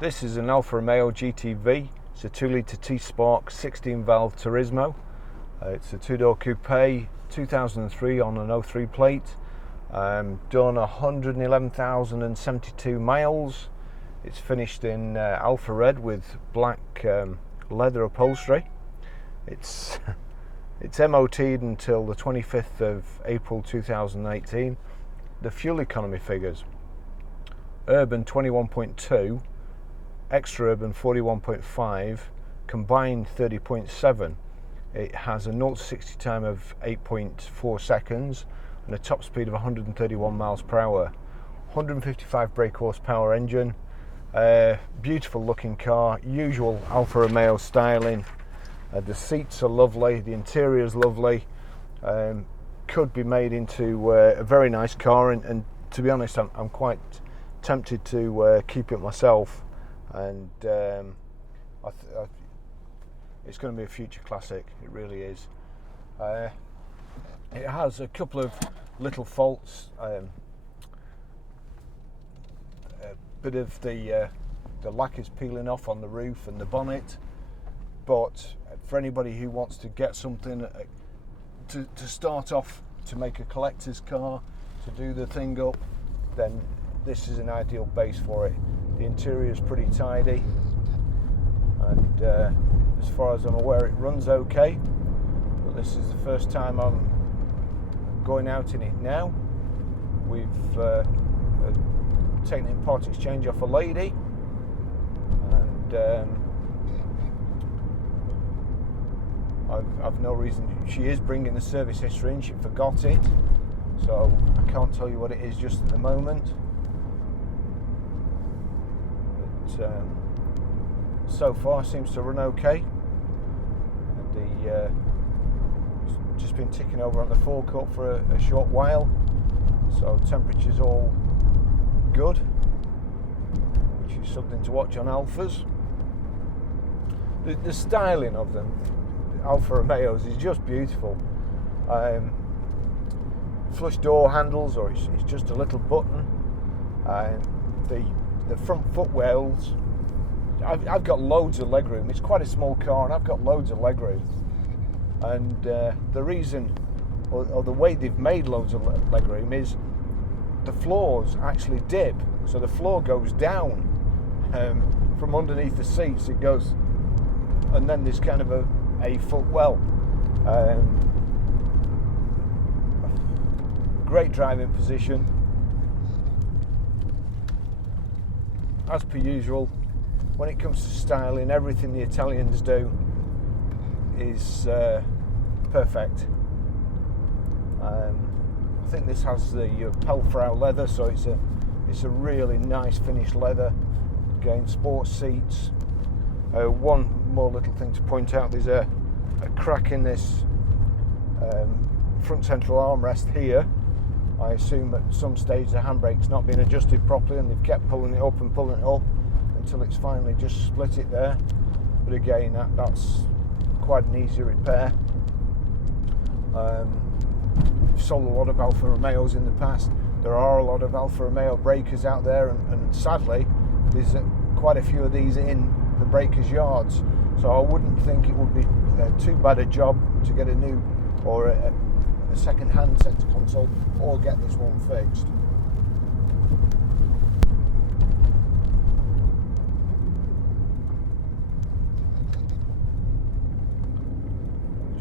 This is an Alfa Romeo GTV. It's a 2-litre T-Spark 16-valve Turismo. It's a two-door coupe, 2003 on an 03 plate. Done 111,072 miles. It's finished in Alfa Red with black leather upholstery. It's MOT'd until the 25th of April 2018. The fuel economy figures: urban 21.2, extra urban 41.5, combined 30.7. It has a 0 to 60 time of 8.4 seconds and a top speed of 131 miles per hour. 155 brake horsepower engine. Beautiful looking car, usual Alfa Romeo styling. The seats are lovely, the interior is lovely. Could be made into a very nice car, and to be honest, I'm quite tempted to keep it myself. And it's going to be a future classic. It really is. It has a couple of little faults. A bit of the lacquer's peeling off on the roof and the bonnet. But for anybody who wants to get something to start off, to make a collector's car, to do the thing up, then this is an ideal base for it. The interior is pretty tidy, and as far as I'm aware, it runs okay. But this is the first time I'm going out in it now. We've taken it in part exchange off a lady, and I've no reason. She is bringing the service history in. She forgot it, so I can't tell you what it is just at the moment. So far seems to run okay. Just been ticking over on the forecourt for a short while, so temperature's all good, which is something to watch on Alfas. The styling of them, Alfa Romeos, is just beautiful. Flush door handles, or it's just a little button. The front footwells, I've got loads of legroom. It's quite a small car and I've got loads of legroom, and the reason, or the way they've made loads of legroom, is the floors actually dip, so the floor goes down from underneath the seats. It goes, and then there's kind of a footwell. Great driving position. As per usual, when it comes to styling, everything the Italians do is perfect. I think this has the Pelfrau leather, so it's a really nice finished leather. Again, sports seats. One more little thing to point out: there's a crack in this front central armrest here. I assume at some stage the handbrake's not been adjusted properly, and they've kept pulling it up until it's finally just split it there. But again, that's quite an easy repair. I've sold a lot of Alfa Romeos in the past. There are a lot of Alfa Romeo breakers out there, and sadly there's quite a few of these in the breakers' yards. So I wouldn't think it would be too bad a job to get a new or a second-hand centre console, or get this one fixed.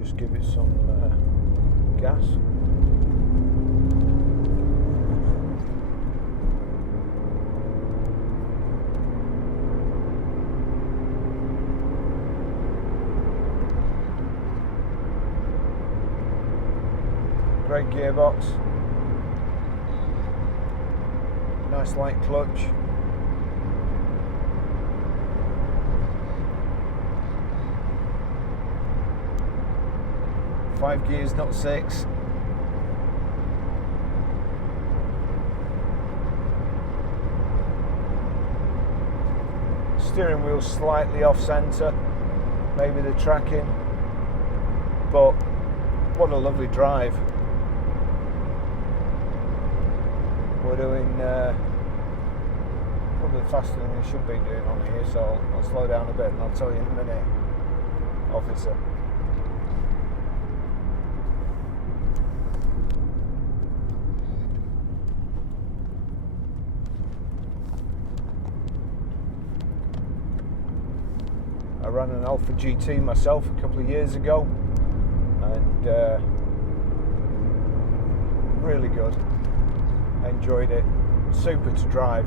Just give it some gas. Great gearbox, nice light clutch. Five gears, not 6. Steering wheel slightly off centre, maybe the tracking, but what a lovely drive. We're doing bit faster than you should be doing on here, so I'll slow down a bit and I'll tell you in a minute, officer. I ran an Alfa GT myself a couple of years ago, and really good. Enjoyed it. Super to drive.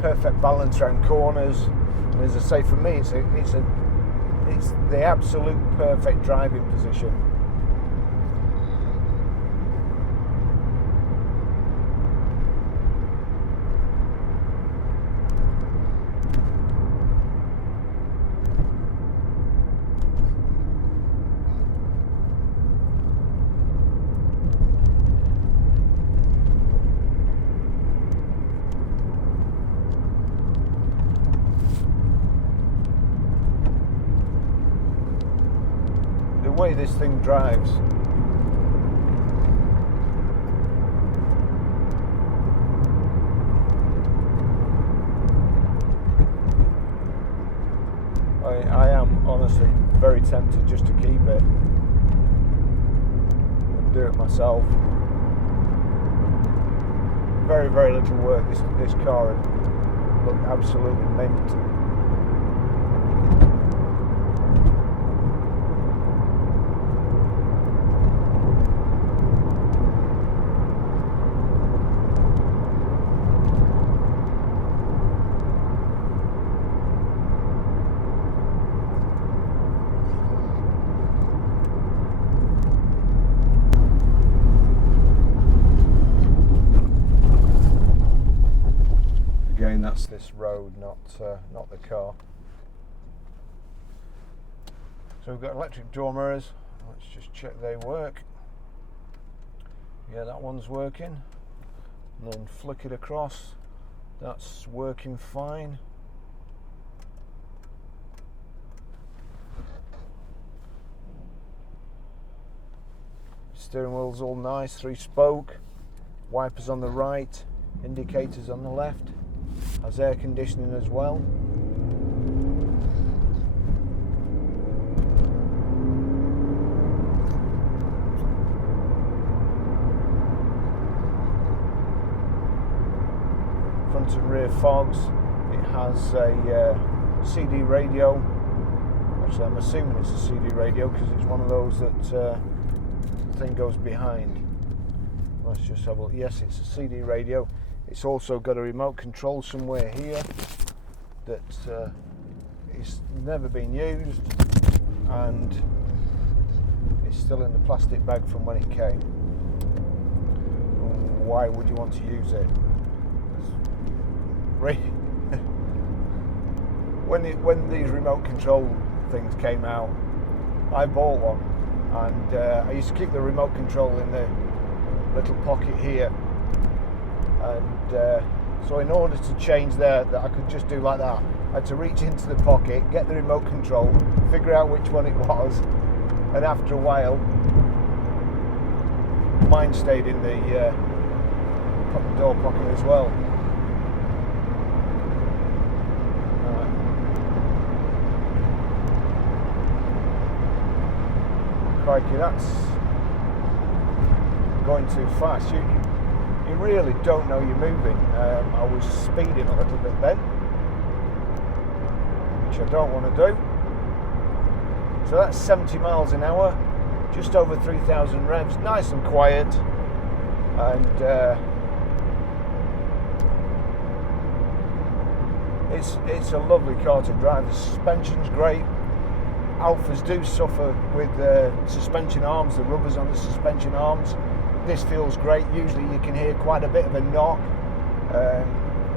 Perfect balance around corners. And as I say, for me, it's the absolute perfect driving position. The way this thing drives, I am honestly very tempted just to keep it and do it myself. Very, very little work. This car looked absolutely mint. Again, that's this road, not the car. So we've got electric door mirrors. Let's just check they work. Yeah, that one's working. And then flick it across. That's working fine. Steering wheel's all nice, 3-spoke. Wipers on the right, indicators on the left. Has air conditioning as well. Front and rear fogs. It has a CD radio. Actually, I'm assuming it's a CD radio because it's one of those that the thing goes behind. Let's just have a look. Yes, it's a CD radio. It's also got a remote control somewhere here that it's never been used, and it's still in the plastic bag from when it came. Why would you want to use it? When these remote control things came out, I bought one, and I used to keep the remote control in the little pocket here. And so in order to change that I could just do like that, I had to reach into the pocket, get the remote control, figure out which one it was, and after a while mine stayed in the door pocket as well. Crikey, that's going too fast. You really don't know you're moving. I was speeding a little bit then, which I don't want to do. So that's 70 miles an hour, just over 3,000 revs, nice and quiet, and it's a lovely car to drive. The suspension's great. Alfas do suffer with suspension arms, the rubbers on the suspension arms. This feels great. Usually you can hear quite a bit of a knock,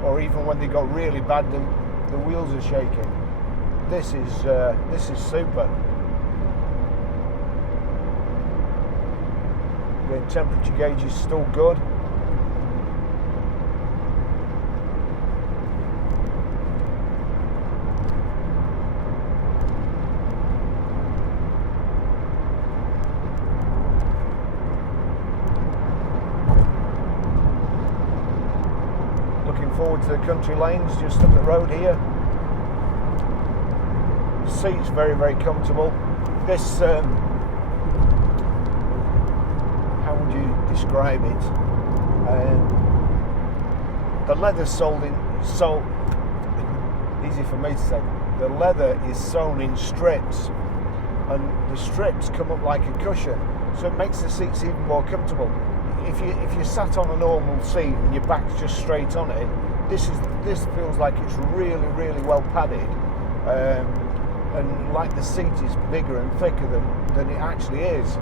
or even when they got really bad, the wheels are shaking. This is super. The temperature gauge is still good. Forward to the country lanes just up the road here. The seat's very, very comfortable. This, how would you describe it? The leather's easy for me to say. The leather is sewn in strips, and the strips come up like a cushion, so it makes the seats even more comfortable. If you sat on a normal seat and your back's just straight on it, this feels like it's really, really well padded, and like the seat is bigger and thicker than it actually is.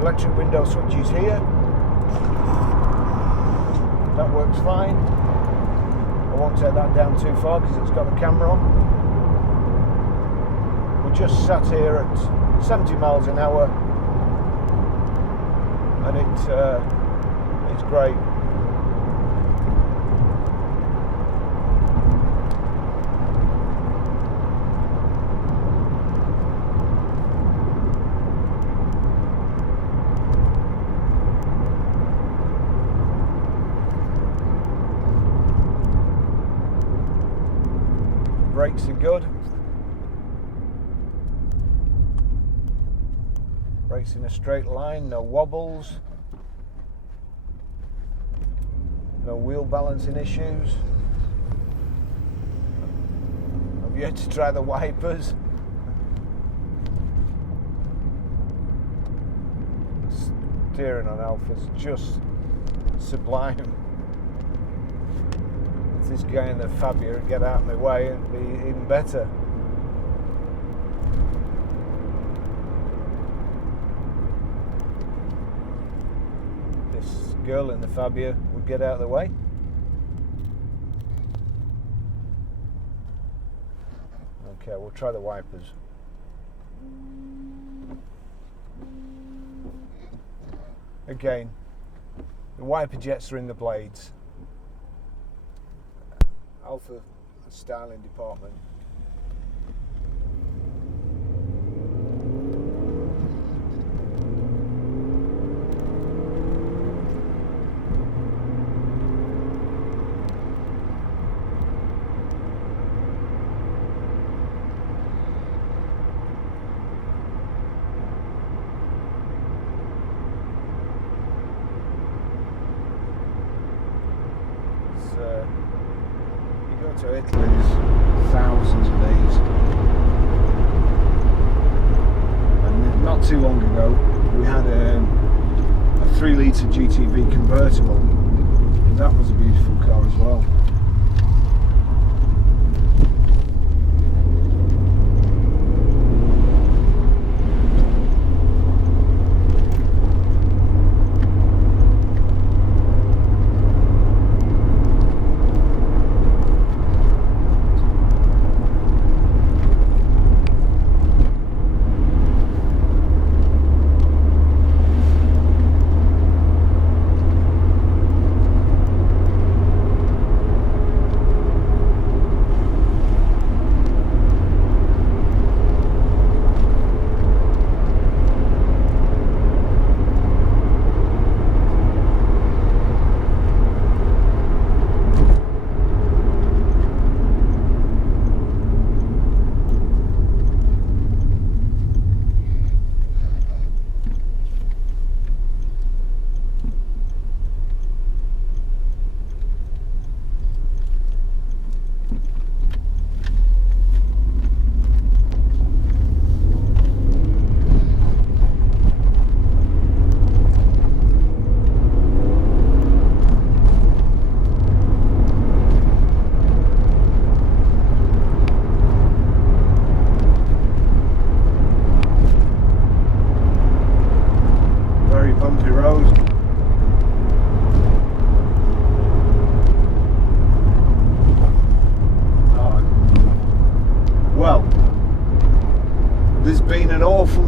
Electric window switches here. That works fine. I won't take that down too far because it's got the camera on. We're just sat here at 70 miles an hour, and it's great. Brakes are good. Brakes in a straight line, no wobbles, no wheel balancing issues. I've yet to try the wipers. Steering on Alfa's just sublime. This guy in the Fabia would get out of my way and be even better. This girl in the Fabia would get out of the way. Okay, we'll try the wipers. Again, the wiper jets are in the blades. Alfa styling department. To Italy, there's thousands of these, and not too long ago we had a 3-litre GTV convertible, and that was a beautiful car as well.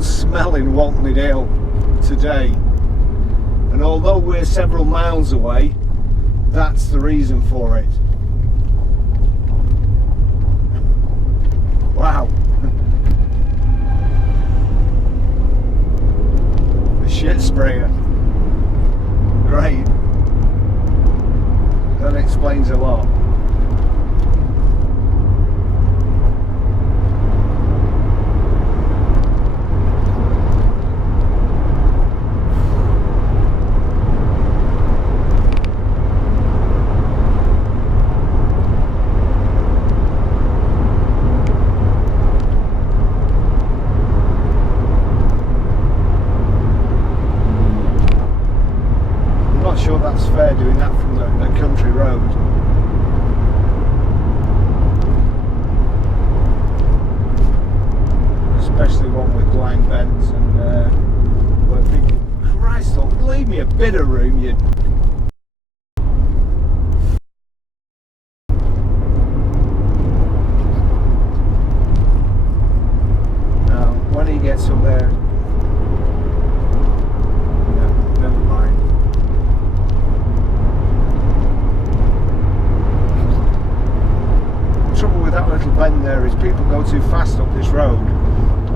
Smell in Oakley today, and although we're several miles away, that's the reason for it. Wow. the shit sprayer. Great. That explains a lot. Sure that's fair doing that from a country road. Especially one with blind bends and where people, Christ, leave me a bit of room, you. Now, when he gets up there, no, never mind. That little bend there is people go too fast up this road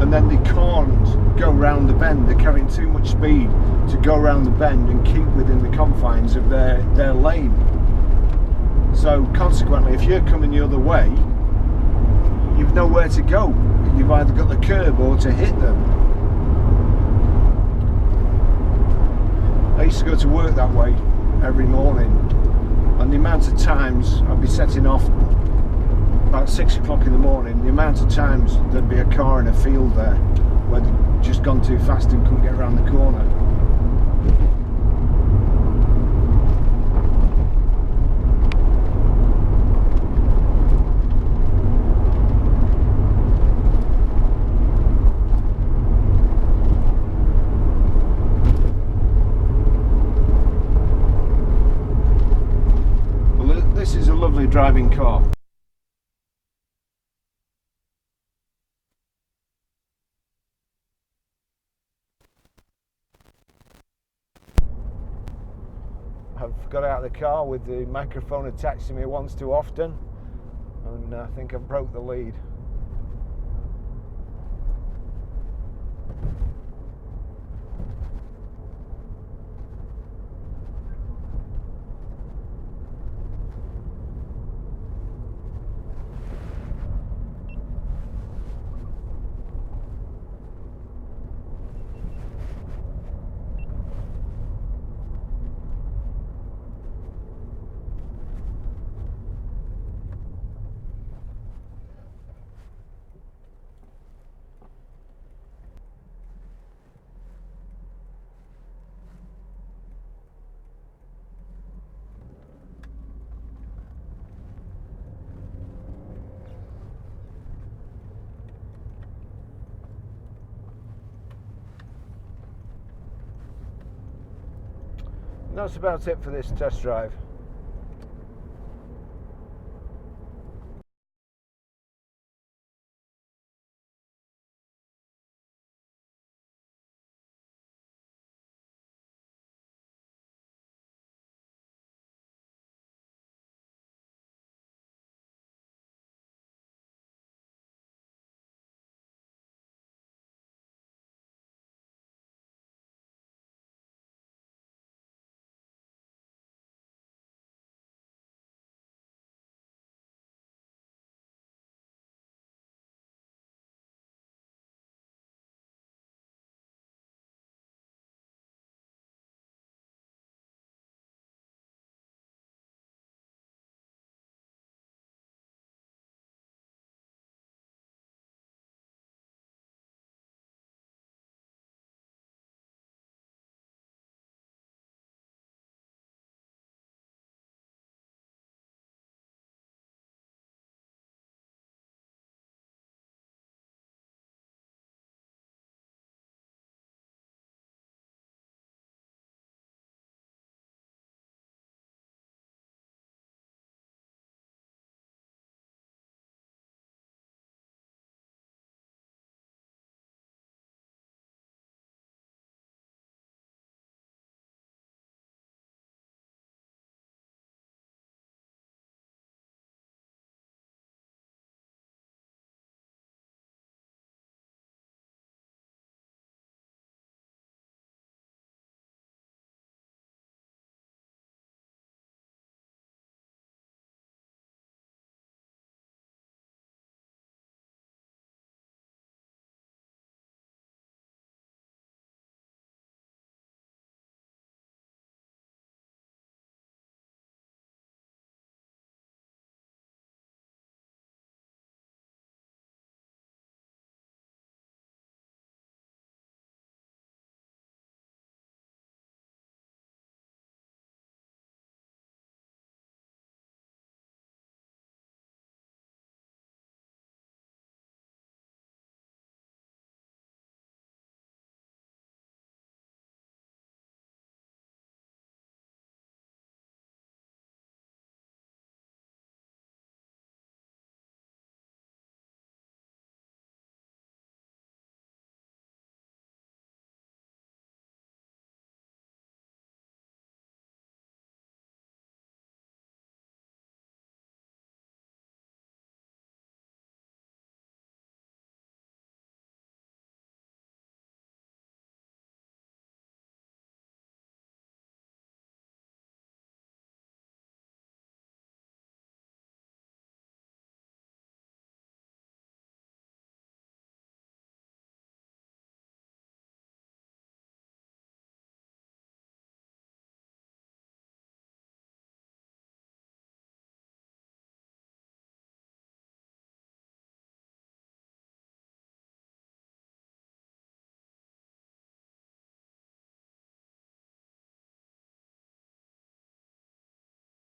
and then they can't go round the bend. They're carrying too much speed to go around the bend and keep within the confines of their lane. So consequently, if you're coming the other way, you've nowhere to go. You've either got the curb or to hit them. I used to go to work that way every morning, and the amount of times I'd be setting off about 6 o'clock in the morning, the amount of times there'd be a car in a field there where they'd just gone too fast and couldn't get around the corner. Well, this is a lovely driving car. I've got out of the car with the microphone attached to me once too often, and I think I've broke the lead. That's about it for this test drive.